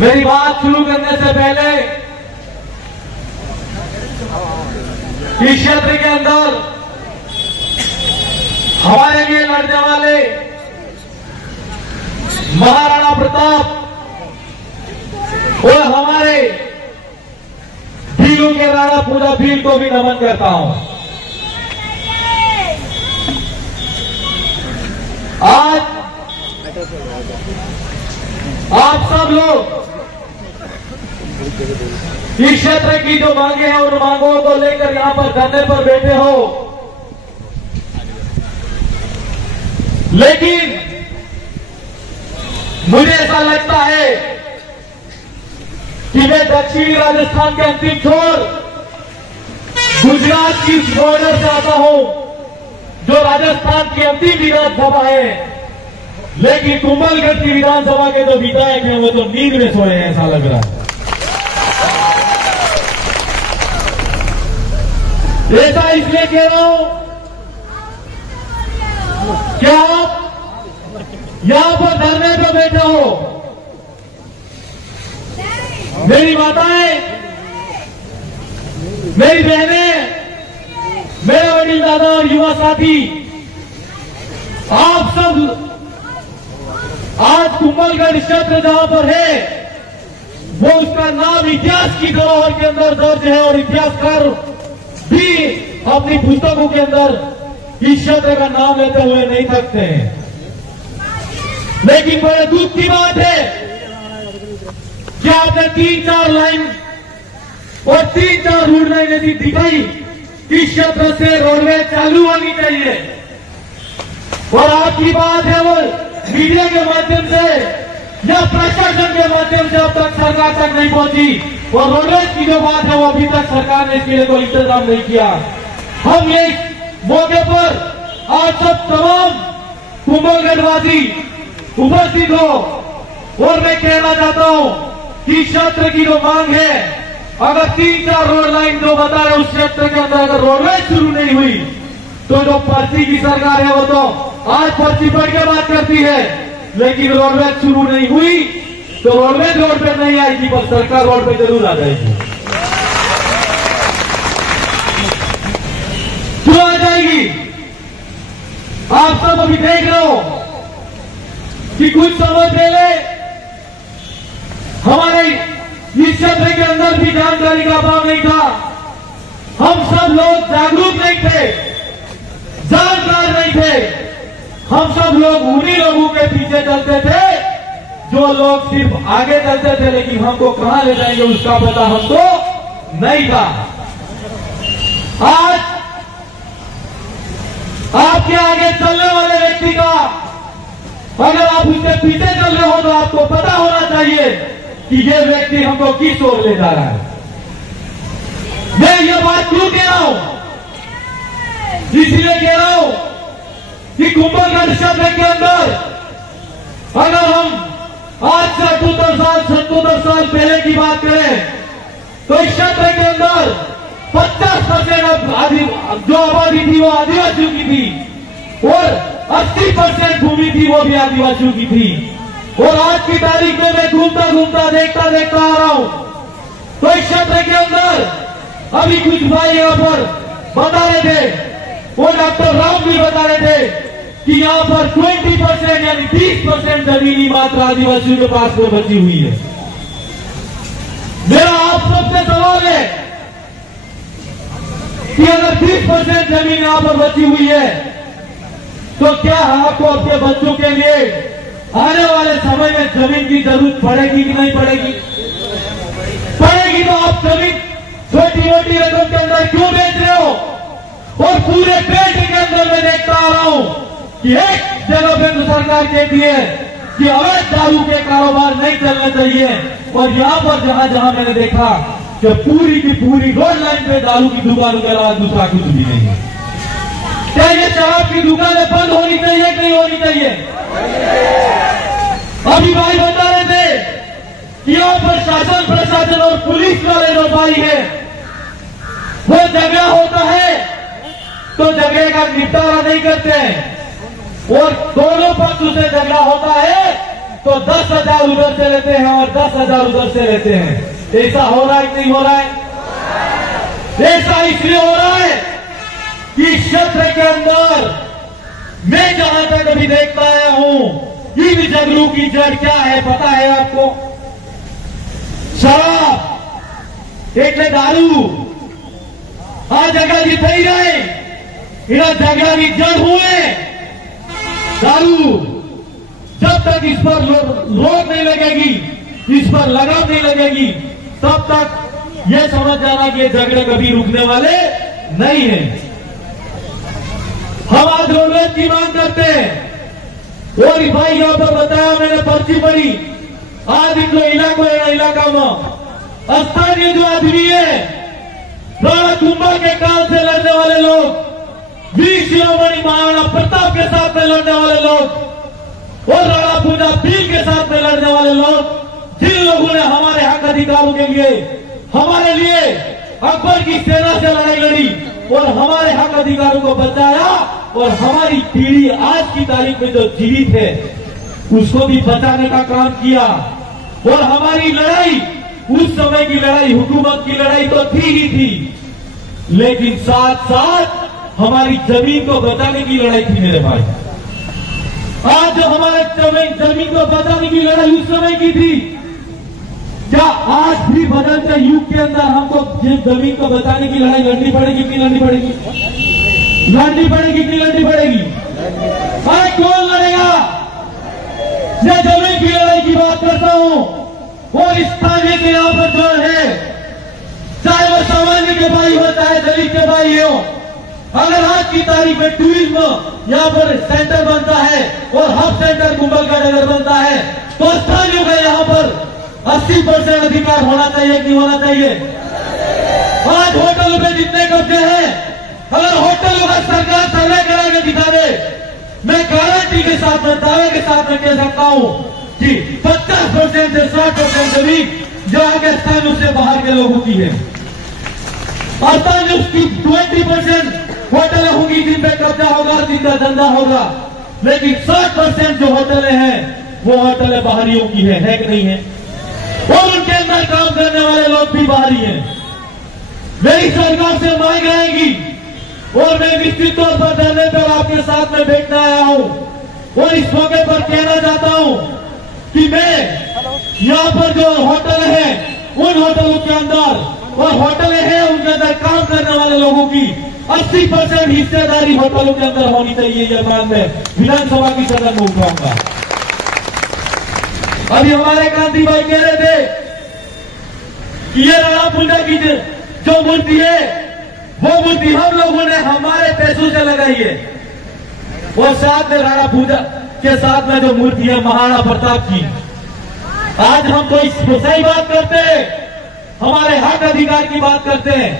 मेरी बात शुरू करने से पहले इस क्षेत्र के अंदर हमारे लिए लड़ने वाले महाराणा प्रताप और हमारे भीलों के राणा पूजा भील को भी नमन करता हूं। आज आप सब लोग इस क्षेत्र की जो मांगे हैं उन मांगों को लेकर यहां पर धरने पर बैठे हो, लेकिन मुझे ऐसा लगता है कि मैं दक्षिणी राजस्थान के अंतिम छोर गुजरात की बॉर्डर से आता हूं, जो राजस्थान की अंतिम विधानसभा है, लेकिन कुंभलगढ़ की विधानसभा के जो विधायक हैं वो तो नींद में सोए हैं, ऐसा लग रहा है। ऐसा इसलिए कह रहा हूं कि आप यहां पर धरने पर बैठे हो, मेरी माताएं, मेरी बहनें, मेरे वडील दादा और युवा साथी, आप सब आज कुंभलगढ़ क्षेत्र जहां पर है वो उसका नाम इतिहास की धरोहर के अंदर दर्ज है और इतिहासकार भी अपनी पुस्तकों के अंदर इस क्षेत्र का नाम लेते हुए नहीं थकते हैं। लेकिन बड़े दुख की बात है कि आपने 3-4 लाइन और 3-4 रूट लाइन ऐसी दिखाई इस क्षेत्र से रोडवेज चालू होनी चाहिए, और आपकी बात है वो मीडिया के माध्यम से या प्रशासन के माध्यम से अब तक सरकार तक नहीं पहुंची, और रोडवेज की जो बात है वो अभी तक सरकार ने इसके लिए कोई इंतजाम नहीं किया। हम ये मौके पर आज सब तमाम कुंभलगढ़वासी उपस्थित हो, और मैं कहना चाहता हूं कि क्षेत्र की जो मांग है, अगर 3-4 रोड लाइन जो बता रहे उस क्षेत्र के अंदर अगर रोडवेज शुरू नहीं हुई तो जो पर्ची की सरकार है वो तो आज पर्ची पढ़ के बात करती है, लेकिन रोडवेज शुरू नहीं हुई तो रोडवेज रोड पे नहीं आएगी, पर सरकार रोड पे जरूर आ जाएगी। क्यों आ जाएगी? आप सब अभी देख रहे हो कि कुछ समय पहले हमारे इस क्षेत्र के अंदर भी जानकारी का अभाव नहीं था, हम सब लोग जागरूक नहीं थे, जानकार नहीं थे, हम सब लोग उन्हीं लोगों के पीछे चलते थे जो लोग सिर्फ आगे चलते थे, लेकिन हमको कहां ले जाएंगे उसका पता हमको नहीं था। आज आपके आगे चलने वाले व्यक्ति का अगर आप उसके पीछे चल रहे हो तो आपको पता होना चाहिए कि ये व्यक्ति हमको किस ओर ले जा रहा है। मैं ये बात क्यों कह रहा हूं? इसलिए कह रहा हूं कि कुंभलगढ़ क्षेत्र के अंदर अगर हम आज से 78 साल पहले की बात करें तो इस क्षेत्र के अंदर 50% जो आबादी थी वो आदिवासियों की थी, और 80% भूमि थी वो भी आदिवासियों की थी। और आज की तारीख में मैं घूमता घूमता देखता आ रहा हूं तो इस क्षेत्र के अंदर अभी कुछ भाई यहां पर बता रहे थे, वो डॉक्टर राव भी बता रहे थे कि यहां पर 20% यानी 20% जमीनी मात्रा आदिवासियों के पास में बची हुई है। मेरा आप सबसे सवाल है कि अगर 20% जमीन यहां पर बची हुई है तो क्या आपको अपने बच्चों के लिए आने वाले समय में जमीन की जरूरत पड़ेगी कि नहीं पड़ेगी? पड़ेगी तो आप जमीन छोटी मोटी रकम के अंदर क्यों बेच रहे हो? और पूरे पेट के अंदर मैं देखता आ रहा हूं कि एक जगह पे तो सरकार कहती है कि अवैध दारू के कारोबार नहीं चलना चाहिए, और यहां पर जहां जहां मैंने देखा कि पूरी की पूरी रोड लाइन पे दारू की दुकान के अलावा दूसरा कुछ भी नहीं है। क्या ये शराब की दुकानें बंद होनी चाहिए कि नहीं होनी चाहिए? अभी भाई बता रहे थे कि यहाँ पर शासन प्रशासन और पुलिस वाले जो भाई है वो जगह होता है तो जगह का निपटारा नहीं करते हैं, और दोनों पक्ष से झगड़ा होता है तो 10,000 उधर से लेते हैं और 10,000 उधर से लेते हैं। ऐसा हो रहा है कि नहीं हो रहा है? ऐसा इसलिए हो रहा है कि क्षेत्र के अंदर मैं जहां तक अभी देखता आया हूं, इन झगड़ों की जड़ क्या है पता है आपको? शराब, એટલે દારૂ। આ જગાજી થઈ જાય એના झगड़ाની जड़ हुए दारू। जब तक इस पर रोक नहीं लगेगी, इस पर लगाम नहीं लगेगी, तब तक यह समझ जाना कि ये झगड़े कभी रुकने वाले नहीं है। हम आज रोडवेज की मांग करते हैं और भाई यहां पर बताया मैंने पर्ची पड़ी, आज इनको इलाका में स्थानीय जो आदमी है, राणा कुंभा के काल से लड़ने वाले लोग, वीर शिरोमणि महाराणा प्रताप के साथ में लड़ने वाले लोग और राणा पूजा भील के साथ में लड़ने वाले लोग, जिन लोगों ने हमारे हक अधिकारों के लिए, हमारे लिए अकबर की सेना से लड़ाई लड़ी और हमारे हक अधिकारों को बचाया और हमारी पीढ़ी आज की तारीख में जो जीवित है उसको भी बचाने का काम किया। और हमारी लड़ाई, उस समय की लड़ाई, हुकूमत की लड़ाई तो थी ही थी, लेकिन साथ साथ हमारी जमीन को बचाने की लड़ाई थी मेरे भाई। आज जो हमारे जमीन को बचाने की लड़ाई उस समय की थी, क्या आज भी बदलते युग के अंदर हमको जमीन को बचाने की लड़ाई लड़नी पड़ेगी कि लड़नी पड़ेगी? लड़नी पड़ेगी कि लड़नी पड़ेगी? अरे कौन लड़ेगा? मैं जमीन की लड़ाई की बात करता हूं और स्थानीय के यहाँ पर जो है, चाहे वो सामान्य के भाई हो चाहे दलित के भाई हो, अगर आज की तारीख में टूरिज्म यहाँ पर सेंटर बनता है और हब सेंटर कुंभलगढ़ अगर बनता है, तो स्थानीय का यहाँ पर 80% अधिकार होना चाहिए कि होना चाहिए? आज होटलों में जितने कब्जे हैं, अगर होटलों का सरकार सर्वे करा के दिखा दे, मैं गारंटी के साथ में, दावे के साथ में कह सकता हूं कि 50% से 60% जमीन जो आगे स्थानीय से बाहर के लोगों की है, स्थानीय उसकी 20% होटलें होंगी जिन पे कब्जा होगा, जिनका धंधा होगा, लेकिन 60% जो होटलें हैं वो होटलें बाहरियों की है कि नहीं है? और उनके अंदर काम करने वाले लोग भी बाहरी हैं। मेरी सरकार से मांग रहेगी और मैं निश्चित तौर पर धरने पर आपके साथ में बैठने आया हूं और इस मौके पर कहना चाहता हूं कि मैं यहाँ पर जो होटल है, उन होटलों के अंदर और होटलें हैं उनके अंदर काम करने वाले लोगों की 80% हिस्सेदारी होटलों के अंदर होनी चाहिए। यह मांग मैं विधानसभा की सदन में उठाऊंगा। अभी हमारे गांधी भाई कह रहे थे कि ये राणा पूजा की जो मूर्ति है, वो मूर्ति हम लोगों ने हमारे पैसों से लगाई है और साथ में राणा पूजा के साथ में जो मूर्ति है महाराणा प्रताप की। आज हम कोई सही बात करते हैं, हमारे हक अधिकार की बात करते हैं,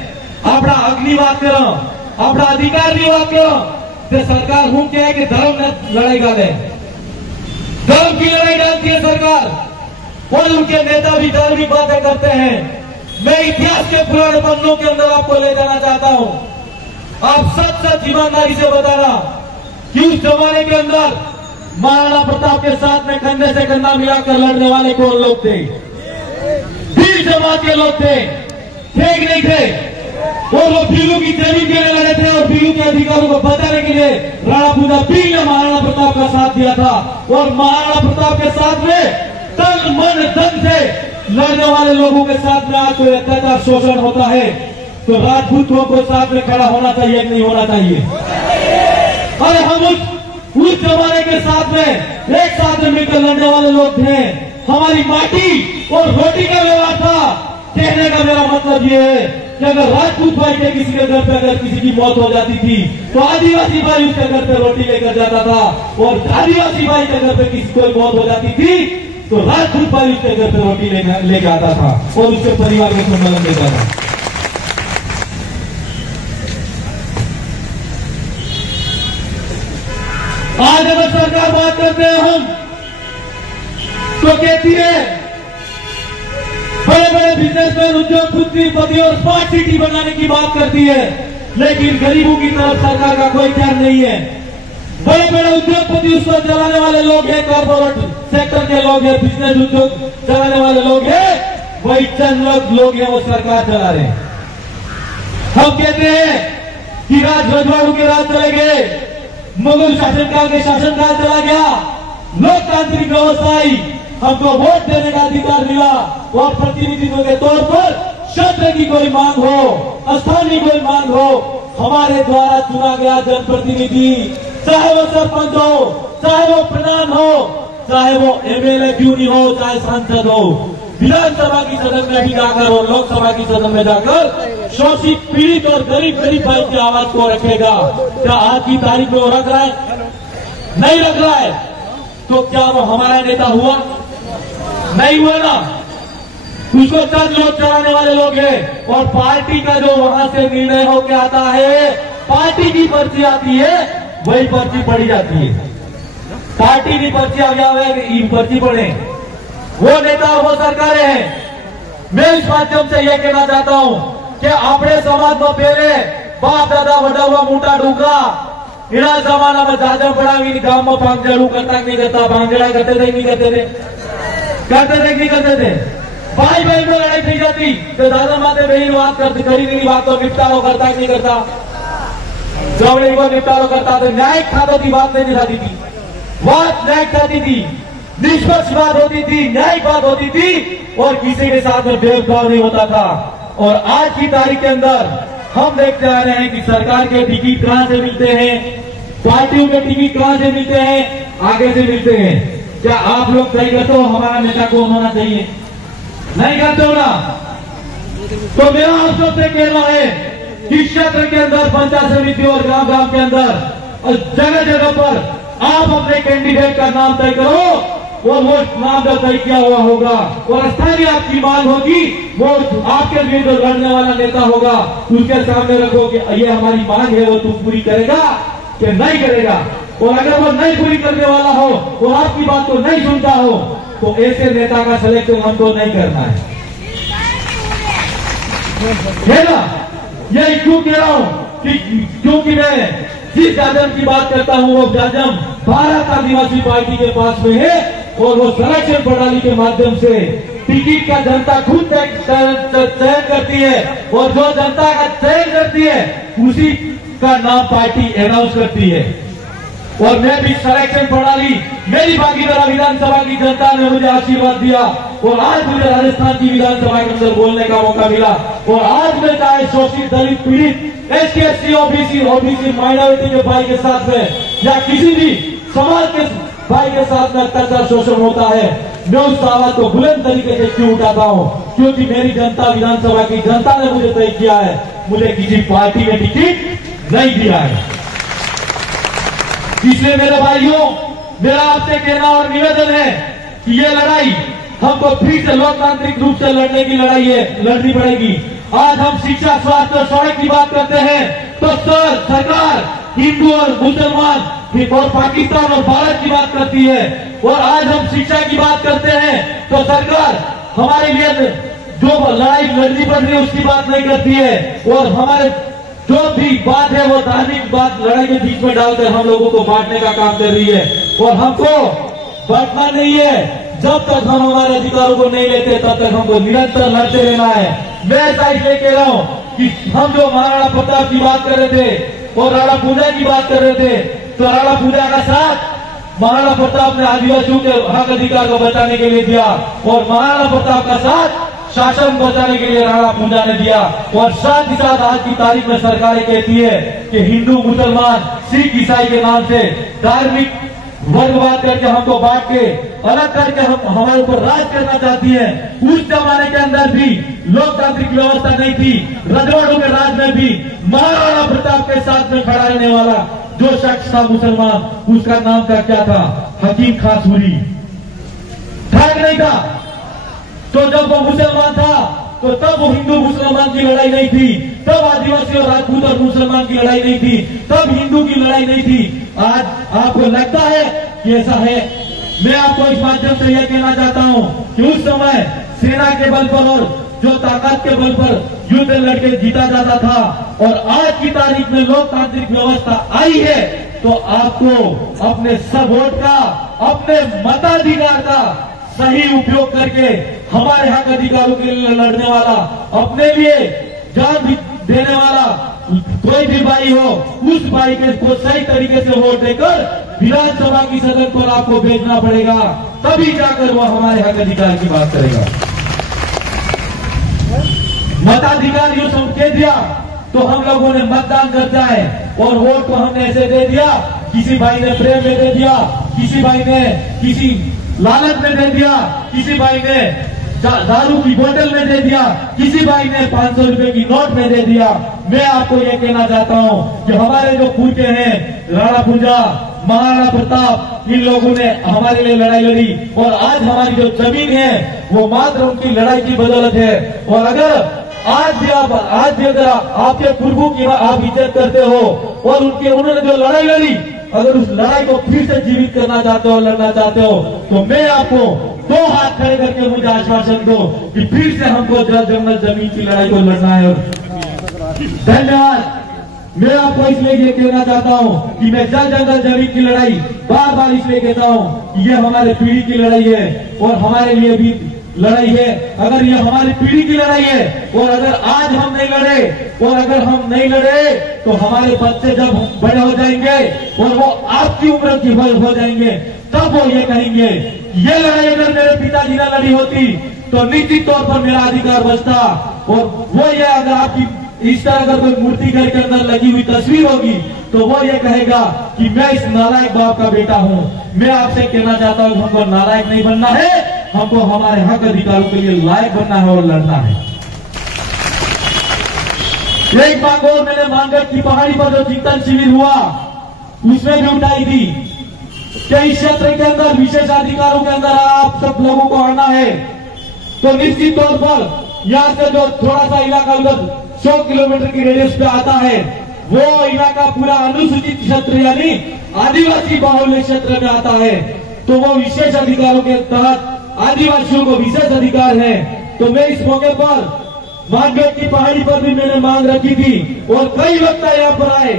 अपना हक की बात करो, अपना अधिकार की बात करो, तो सरकार हूं क्या है कि धर्म लड़ाई गाले, धर्म की लड़ाई डालती है सरकार और उनके नेता भी धार्मिक बातें करते हैं। मैं इतिहास के पुराने पन्नों के अंदर आपको ले जाना चाहता हूं। आप सच ईमानदारी से बताना कि उस जमाने के अंदर महाराणा प्रताप के साथ में कंधे से कंधा मिलाकर लड़ने वाले कौन लोग थे? भील जमात के लोग थे कि नहीं थे? और वो भीलू की जमीन के लिए लड़े थे और भीलू के अधिकारों को बचाने के लिए राणा पूजा भील ने महाराणा प्रताप का साथ दिया था और महाराणा प्रताप के साथ में तन मन धन से लड़ने वाले लोगों के साथ में आज कोई अत्याचार शोषण होता है तो राजपूतों को साथ में खड़ा होना चाहिए कि नहीं होना चाहिए? अरे हम उस जमाने के साथ में एक साथ में मिलकर लड़ने वाले लोग थे। हमारी माटी और रोटी का व्यवहार था। कहने का मेरा मतलब ये है कि अगर राजपूत भाई के किसी के घर पे अगर किसी की मौत हो जाती थी तो आदिवासी भाई उसके घर पे रोटी लेकर जाता था और आदिवासी भाई के घर पे किसी कोई मौत हो जाती थी तो राजपूत भाई उसके घर पे रोटी लेकर आता था और उसके परिवार को सम्मेलन देता था। आज अगर सरकार बात करते हैं हम तो कहती है बड़े बड़े बिजनेसमैन, उद्योगपति और स्मार्ट सिटी बनाने की बात करती है, लेकिन गरीबों की तरफ सरकार का कोई ख्याल नहीं है। बड़े बड़े उद्योगपति उसको चलाने वाले लोग हैं, कॉर्पोरेट सेक्टर के लोग हैं, बिजनेस उद्योग चलाने वाले लोग हैं, वही चंद लोग हैं वो सरकार चला रहे हैं। हम कहते हैं कि रजवाड़ों के राज चले गए, मुगल शासनकाल के शासनकाल चला गया, लोकतांत्रिक व्यवस्था आई, हमको वोट देने का अधिकार मिला और प्रतिनिधित्व के तौर पर क्षेत्र की कोई मांग हो, स्थानीय कोई मांग हो, हमारे द्वारा चुना गया जनप्रतिनिधि, चाहे वो सरपंच हो, चाहे वो प्रधान हो, चाहे वो एमएलए क्यों नहीं हो, चाहे सांसद हो, विधानसभा की सदन में भी जाकर और लोकसभा की सदन में जाकर शोषित, पीड़ित और गरीब भाई की आवाज को रखेगा। क्या आज की तारीख में वो रख रहा है? नहीं रख रहा है। तो क्या वो हमारा नेता हुआ? नहीं हुआ ना। उसको चंद लोग चलाने वाले लोग हैं और पार्टी का जो वहां से निर्णय होकर आता है, पार्टी की पर्ची आती है, वही पर्ची पढ़ी जाती है। पार्टी की पर्ची आ गया है, पर्ची पढ़े, वो नेता और वो सरकारें हैं। मैं इस माध्यम से यह कहना चाहता हूं कि अपने समाज में पहले बाप दादा वडा हुआ मोटा ढूंढा, इना जमाना में दादा बड़ा भी गांव में भांगजड़ू करता नहीं करता, भांगजड़ा करते थे नहीं करते थे, करते थे नहीं करते थे। भाई भाई में लड़ाई थी जाती तो दादा माते बहन बात करते, करी नहीं बात तो निपटारो करता नहीं करता, जवड़े को निपटारो करता तो न्यायिक खाता थी, बात नहीं दिखाती थी, बात न्यायिक खाती थी, निष्पक्ष बात होती थी, न्यायिक बात होती थी और किसी के साथ में भेदभाव नहीं होता था। और आज की तारीख के अंदर हम देखते आ रहे हैं कि सरकार के टिकट कहां से मिलते हैं, पार्टियों के टिकट कहां से मिलते हैं, आगे से मिलते हैं। क्या आप लोग तय करते हो हमारा नेता कौन होना चाहिए? नहीं करते हो ना। तो मेरा आप सबसे कहना है कि क्षेत्र के अंदर, पंचायत समिति और गांव गांव के अंदर और जगह जगह पर आप अपने कैंडिडेट का नाम तय करो और वो नाम जब तय किया हुआ होगा और स्थानीय आपकी मांग होगी, वो आपके विरुद्ध लड़ने वाला नेता होगा, उसके सामने रखो कि ये हमारी मांग है, वो तू पूरी करेगा कि नहीं करेगा। और अगर वो नहीं पूरी करने वाला हो और आपकी बात को नहीं सुनता हो तो ऐसे नेता का सिलेक्शन हमको नहीं करना है ना। यही क्यों कह रहा हूं कि क्योंकि मैं जिस जाजम की बात करता हूं वो जाजम भारत आदिवासी पार्टी के पास में है और वो संरक्षण प्रणाली के माध्यम से टिकट का जनता खुद चयन करती है और जो जनता का चयन करती है उसी का नाम पार्टी अनाउंस करती है। और मैं भी संरक्षण प्रणाली, मेरी भागीदारी विधानसभा की जनता ने मुझे आशीर्वाद दिया और आज मुझे राजस्थान की विधानसभा के अंदर बोलने का मौका मिला। और आज मैं चाहे शोषित, दलित, पीड़ित, एससी, एसटी, ओबीसी माइनॉरिटी के भाई के साथ में या किसी भी समाज के भाई के साथ में अत्याचार शोषण होता है, मैं उस आवाज को बुलंद तरीके से क्यों उठाता हूं? क्योंकि मेरी जनता, विधानसभा की जनता ने मुझे तय किया है, मुझे किसी पार्टी में टिकट नहीं दिया है। इसलिए मेरे भाइयों, मेरा आपसे कहना और निवेदन है कि ये लड़ाई हमको फिर से लोकतांत्रिक रूप से लड़ने की लड़ाई है, लड़नी पड़ेगी। आज हम शिक्षा, स्वास्थ्य और सड़क की बात करते हैं तो सरकार हिंदू और मुसलमान और पाकिस्तान और भारत की बात करती है। और आज हम शिक्षा की बात करते हैं तो सरकार हमारे लिए जो लड़ाई लड़नी पड़ रही है उसकी बात नहीं करती है और हमारे जो भी बात है वो धार्मिक बात लड़ाई के बीच में डालकर हम लोगों को बांटने का काम कर रही है। और हमको बांटना नहीं है, जब तक हम हमारे अधिकारों को नहीं लेते तब तक हमको निरंतर लड़ते रहना है। मैं ऐसा इसलिए कह रहा हूं कि हम जो महाराणा प्रताप की बात कर रहे थे और राणा पूजा की बात कर रहे थे, तो राणा पूजा का साथ महाराणा प्रताप ने आदिवासियों के हक अधिकार को बचाने के लिए दिया और महाराणा प्रताप का साथ शासन बचाने के लिए राणा पूजा ने दिया। और साथ ही साथ आज की तारीख में सरकारें कहती है कि हिंदू, मुसलमान, सिख, ईसाई के नाम से धार्मिक वर्गवाद करके हमको बांट के अलग करके हम हमारे ऊपर राज करना चाहती है। उस जमाने के अंदर भी लोकतांत्रिक व्यवस्था नहीं थी, रजवाड़ों के राज में भी महाराणा प्रताप के साथ में खड़ा रहने वाला जो शख्स था मुसलमान, उसका नाम क्या था? हकीम खां सूरी। ठग नहीं था। तो जब वो मुसलमान था तो तब वो हिंदू मुसलमान की लड़ाई नहीं थी, तब आदिवासी और राजपूत और मुसलमान की लड़ाई नहीं थी, तब हिंदू की लड़ाई नहीं थी। आज आपको लगता है कि ऐसा है? मैं आपको इस माध्यम से यह कहना चाहता हूं कि उस समय सेना के बल पर और जो ताकत के बल पर युद्ध लड़के जीता जाता था और आज की तारीख में लोकतांत्रिक व्यवस्था आई है तो आपको अपने सब वोट का, अपने मताधिकार का सही उपयोग करके हमारे हक अधिकारों के लिए लड़ने वाला, अपने लिए जान भी देने वाला कोई भी भाई हो, उस भाई को सही तरीके से वोट देकर विधानसभा की सदन पर आपको भेजना पड़ेगा, तभी जाकर वो हमारे हक अधिकार की बात करेगा। मताधिकार यूं कह दिया तो हम लोगों ने मतदान करता है और वोट को हमने ऐसे दे दिया, किसी भाई ने प्रेम में दे दिया, किसी भाई ने किसी लालच में दे दिया, किसी भाई ने दारू की बोतल में दे दिया, किसी भाई ने 500 रुपए की नोट में दे दिया। मैं आपको यह कहना चाहता हूं कि हमारे जो पूछे हैं राणा पूंजा, महाराणा प्रताप, इन लोगों ने हमारे लिए लड़ाई लड़ी और आज हमारी जो जमीन है वो मात्र उनकी लड़ाई की बदौलत है। और अगर आज भी अगर आपके पुरखों की आप इज्जत करते हो और उन्होंने जो लड़ाई लड़ी, अगर उस लड़ाई को फिर से जीवित करना चाहते हो, लड़ना चाहते हो, तो मैं आपको 2 हाथ खड़े करके मुझे आश्वासन दो कि फिर से हमको जल जंगल जमीन की लड़ाई को लड़ना है। धन्यवाद। मैं आपको इसलिए ये कहना चाहता हूं कि मैं जल जंगल जमीन की लड़ाई बार बार इसलिए कहता हूं कि ये हमारे पीढ़ी की लड़ाई है और हमारे लिए भी लड़ाई है। अगर ये हमारी पीढ़ी की लड़ाई है और अगर आज हम नहीं लड़े और अगर हम नहीं लड़े तो हमारे बच्चे जब बड़े हो जाएंगे और वो आपकी उम्र की हो जाएंगे, तब वो ये कहेंगे ये लड़ाई अगर मेरे पिताजी ने लड़ी होती तो निश्चित तौर पर मेरा अधिकार बचता। और वो ये अगर आपकी इस तरह अगर कोई मूर्ति घर के अंदर लगी हुई तस्वीर होगी तो वो ये कहेगा कि मैं इस नालायक बाप का बेटा हूं। मैं आपसे कहना चाहता हूं हमको नालायक नहीं बनना है, हमको हमारे हक अधिकारों के लिए लायक बनना है और लड़ना है। एक बात और मैंने मानगढ़ की पहाड़ी पर जो चिंतन शिविर हुआ उसमें भी उठाई थी कि इस क्षेत्र के अंदर विशेष अधिकारों के अंदर आप सब लोगों को आना है तो निश्चित तौर पर यहाँ से जो थोड़ा सा इलाका उधर 100 किलोमीटर की रेडियस पे आता है वो इलाका पूरा अनुसूचित क्षेत्र यानी आदिवासी बाहुल्य क्षेत्र में आता है। तो वो विशेष अधिकारों के तहत आदिवासियों को विशेष अधिकार है। तो मैं इस मौके पर मानगढ़ की पहाड़ी पर भी मैंने मांग रखी थी और कई वक्ता यहाँ पर आए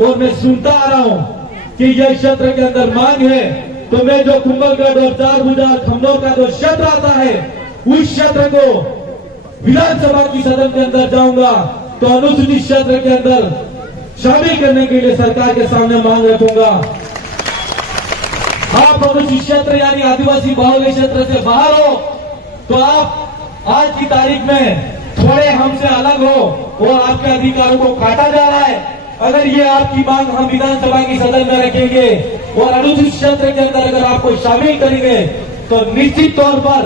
और मैं सुनता आ रहा हूँ कि यह क्षेत्र के अंदर मांग है। तो मैं जो कुंभलगढ़ और चारभुजा खमनोर का जो क्षेत्र आता है उस क्षेत्र को विधानसभा की सदन के अंदर जाऊंगा तो अनुसूचित क्षेत्र के अंदर शामिल करने के लिए सरकार के सामने मांग रखूंगा। आप अनुसूचित क्षेत्र यानी आदिवासी बाहुल्य क्षेत्र से बाहर हो तो आप आज की तारीख में थोड़े हमसे अलग हो और आपके अधिकारों को काटा जा रहा है। अगर ये आपकी मांग हम विधानसभा की सदन में रखेंगे और अनुसूचित क्षेत्र के अंदर अगर आपको शामिल करेंगे तो निश्चित तौर पर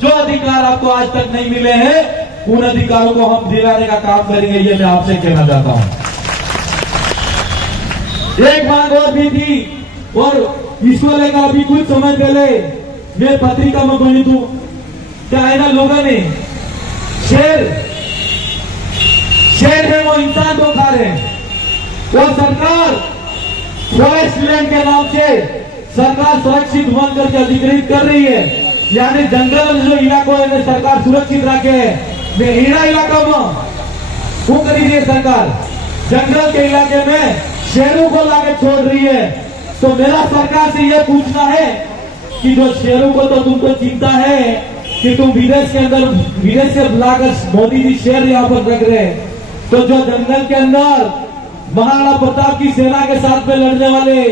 जो अधिकार आपको आज तक नहीं मिले हैं उन अधिकारों को हम दिलाने का काम करेंगे। ये मैं आपसे कहना चाहता हूं। एक मांग और भी थी और इसको लेकर अभी कुछ समय पहले मैं पत्रिका में पढ़ी थी क्या है ना, लोगों ने शेर है वो इंसान को खा रहे हैं और सरकार फॉरेस्ट लैंड के नाम से सरकार सुरक्षित वन करके अधिकृत कर रही है। यानी जंगल जो इलाकों है सरकार सुरक्षित रखे है। इलाका में वो कर रही है सरकार, जंगल के इलाके में शेरों को लाके छोड़ रही है। तो मेरा सरकार से यह पूछना है कि जो शेरों को तो तुमको चिंता है कि तुम विदेश से बुलाकर मोदी जी शेर यहाँ पर रख रहे हैं, तो जो जंगल के अंदर महाराणा प्रताप की सेना के साथ में लड़ने वाले,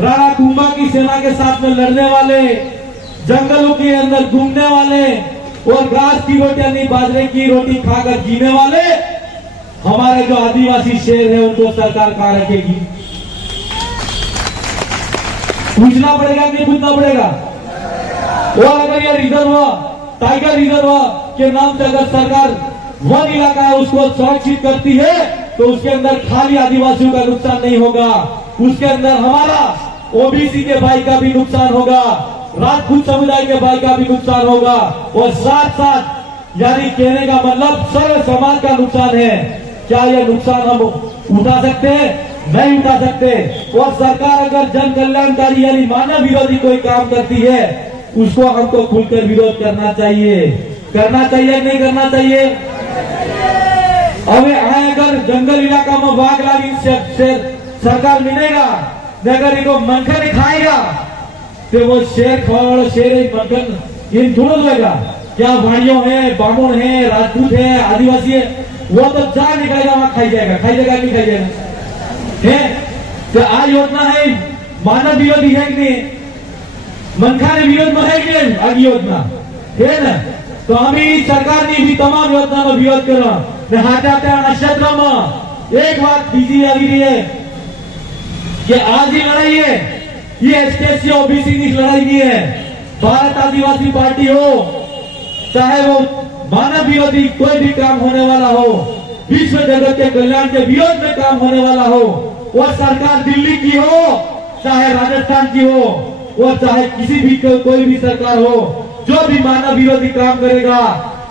राणा कुंभा की सेना के साथ में लड़ने वाले, जंगलों के अंदर घूमने वाले और घास की रोटी यानी बाजरे की रोटी खाकर जीने वाले हमारे जो आदिवासी शेर है उनको सरकार कहां रखेगी? पूछना पड़ेगा कि पूछना पड़ेगा? और अगर यह रिजर्व टाइगर रिजर्व के नाम से अगर सरकार वन इलाका है उसको सुरक्षित करती है तो उसके अंदर खाली आदिवासियों का नुकसान नहीं होगा, उसके अंदर हमारा ओबीसी के भाई का भी नुकसान होगा, राजपूत समुदाय के भाई का भी नुकसान होगा और साथ साथ यानी कहने का मतलब सर्व समाज का नुकसान है। क्या यह नुकसान हम उठा सकते हैं? नहीं उठा सकते। और सरकार अगर जन कल्याणकारी यानी मानव विरोधी कोई काम करती है उसको हमको खुलकर विरोध करना चाहिए। करना चाहिए नहीं करना चाहिए? अब अगर जंगल इलाका में बाघ लागी सरकार मिलेगा अगर इनको मनखन खाएगा तो वो शेर खवाड़ शेर मनखन इन थोड़ा होगा। क्या वाणियों है, बामुन है, राजपूत है, आदिवासी है, वो तो जहाँ निकलेगा वहां खाई जाएगा नहीं खाई जाएगा है। तो आ योजना है मानव विरोधी है कि नहीं, मनखा ने विरोध में है कि नहीं, आगे योजना है ना। तो हमें सरकार ने भी तमाम योजना में विरोध करो नक्षत्र में एक बात बीजी लगी रही है कि आज ही लड़ाई है, ये एसटीएससी ओबीसी की लड़ाई नहीं है। भारत आदिवासी पार्टी हो चाहे वो मानव विरोधी कोई भी काम होने वाला हो, विश्व जगत के कल्याण के विरोध में काम होने वाला हो, वो सरकार दिल्ली की हो चाहे राजस्थान की हो, वो चाहे किसी भी कोई भी सरकार हो, जो भी मानव विरोधी काम करेगा,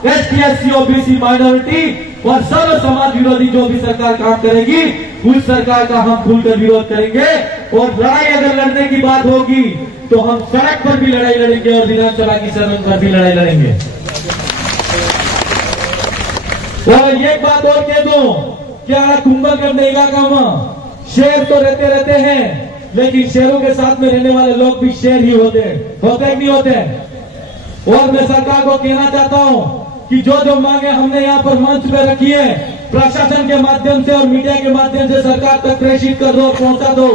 एसटीएससी ओबीसी माइनॉरिटी और सर्व समाज विरोधी जो भी सरकार काम करेगी उस सरकार का हम खुलकर विरोध करेंगे। और लड़ाई अगर लड़ने की बात होगी तो हम सड़क पर भी लड़ाई लड़ेंगे और विधानसभा की सदन पर भी लड़ाई लड़ेंगे। और एक बात और कह दूं, क्या कुंभलगढ़ इलाका में शेर तो रहते हैं, लेकिन शेरों के साथ में रहने वाले लोग भी शेर ही होते कि नहीं होते। और मैं सरकार को कहना चाहता हूं कि जो मांगे हमने यहाँ पर मंच पे रखी है, प्रशासन के माध्यम से और मीडिया के माध्यम से सरकार तक प्रेषित कर दो, पहुंचा दो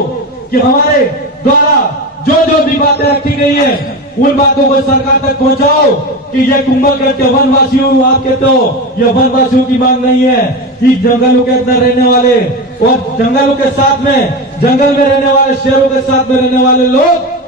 कि हमारे द्वारा जो भी बातें रखी गई है उन बातों को सरकार तक पहुंचाओ कि ये कुंभलगढ़ के वनवासियों, आप कहते हो ये वनवासियों की मांग नहीं है कि जंगलों के अंदर रहने वाले और जंगलों के साथ में, जंगल में रहने वाले, शेरों के साथ में रहने वाले लोग